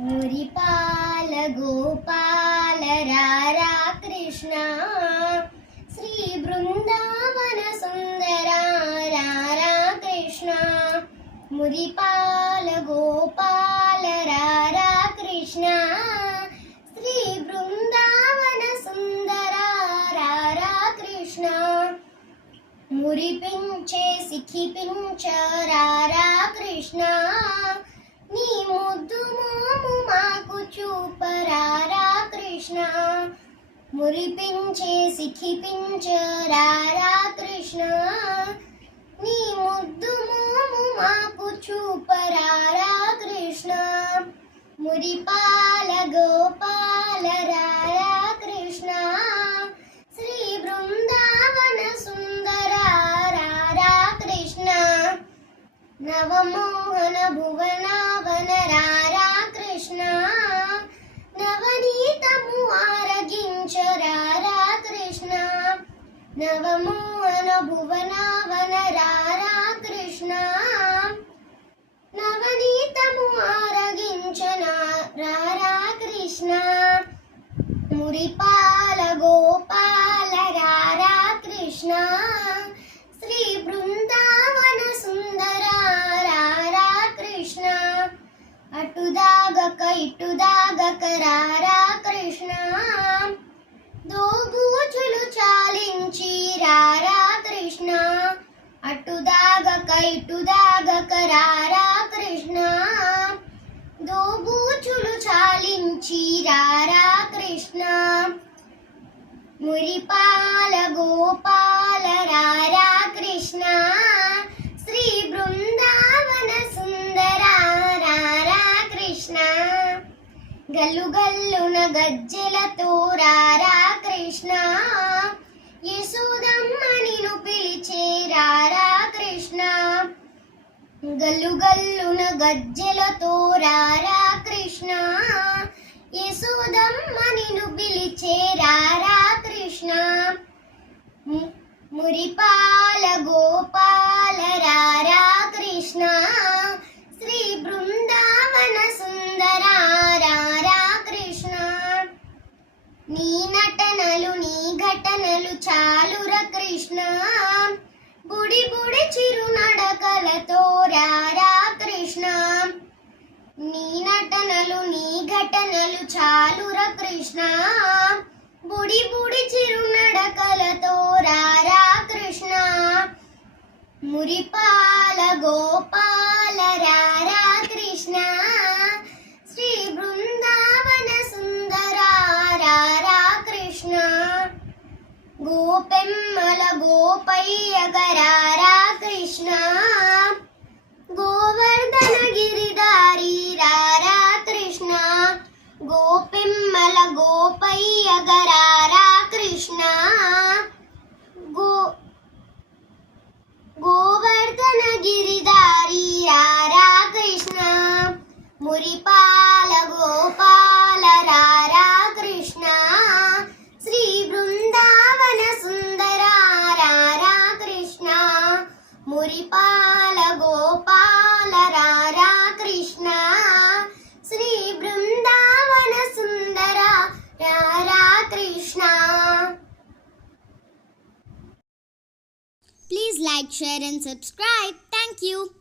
మురిపాల గోపాల రారా కృష్ణ శ్రీ బృందావన సుందర రారా కృష్ణ మురిపాల గోపాల రారా కృష్ణ శ్రీ బృందావన సుందర రారా కృష్ణ మురిపించే సిఖిపించరారా కృష్ణ నీ ముద్దు మోము మాకు చూపరారా కృష్ణ మురిపించే సిఖిపించరారా కృష్ణ నీ ముద్దు మోము మాకు చూపరారా కృష్ణ మురిపాల గోపాల రారా కృష్ణ శ్రీ బృందావన సుందర రారా కృష్ణ నవమోహన భువనావన రారా కృష్ణ నవనీతము ఆరగించరారా కృష్ణ నవమోహన భువనావన రారా కృష్ణ నవనీతము ఆరగించన రారా కృష్ణ మురిపాల గోపాల రారా కృష్ణ శ్రీ బృందావన సుందర రారా కృష్ణ అటుదాగక ఇటుదాగక రారా కృష్ణ దోబూచులు చాలించి రారా కృష్ణ అటుదాగక ఇటుదాగక రారా కృష్ణ దోబూచులు చాలించి రారా కృష్ణ మురిపాల గోపాల రారా కృష్ణ శ్రీ బృందావన సుందర రారా కృష్ణ గల్లు గల్లున గజ్జెలతో రారా కృష్ణ యశోదమ్మ నిన్ను పిలిచే రారా కృష్ణ గల్లు గల్లున గజ్జెలతో రారా కృష్ణ యశోదమ్మ నిన్ను పిలిచే రారా కృష్ణ మురిపాల గోపాల రారా కృష్ణ శ్రీ బృందావన సుందర రారా కృష్ణ నీ నటనలు నీ ఘటనలు చాలుర కృష్ణ బుడి బుడి చిరునడకలతో రారా కృష్ణ నీ నటనలు నీ ఘటనలు చాలుర కృష్ణ బుడి బుడి చిరునడకలతో రారా కృష్ణ మురిపాల గోపాల రారా కృష్ణ శ్రీ బృందావన సుందర రారా కృష్ణ గోపెమ్మల గోపయ్యగరారా కృష్ణ గోవర్ధన గిరిధారి రారా కృష్ణ గోపెమ్మల గోపయ్యగరారా కృష్ణ గోవర్ధన గిరిధారి రారా కృష్ణ మురిపాల గోపాల రారా కృష్ణ శ్రీ బృందావన సుందర రారా కృష్ణ మురిపాల గోపాల రారా కృష్ణ శ్రీ బృందావన సుందర రారా Krishna. Please like, share and subscribe. Thank you.